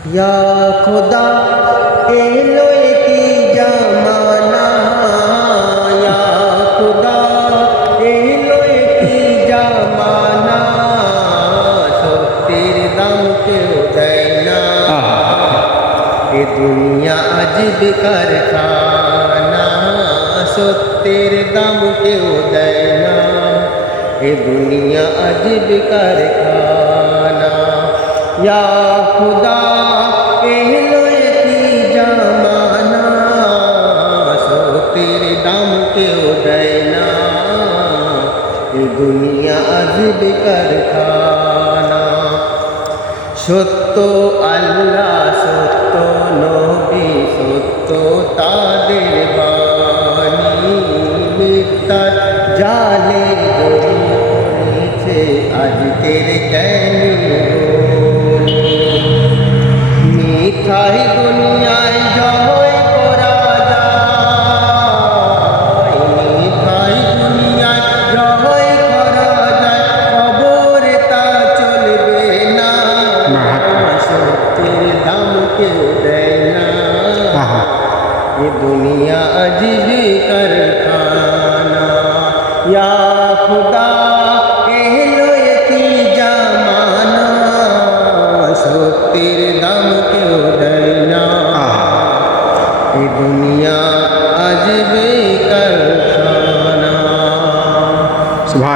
या खुदा एलो की जमाना, या खुदा एलो की जमाना, সত্যের দাম কেউ দেয় না। এ দুনিয়া আজব কারখানা, সত্যের দাম কেউ দেয় না। এ দুনিয়া আজব কারখানা, या खुदा एलो की जमाना, সত্যের দাম কেউ দেয় না। এ দুনিয়া আজব কারখানা। সত্য আল্লাহ, সত্য নবী, সত্য তাদের বাণী, মিথ্যার জালে জড়িয়ে পড়েছে আজকের জ্ঞানী। মিথ্যাই দুনিয়ায় জয় করা যায়, মিথ্যাই দুনিয়ায় জয় করা যায়, কবরে তা চলবে না। সত্যের দাম কেউ দেয় না। এ দুনিয়া আজব কারখানা, या खुदा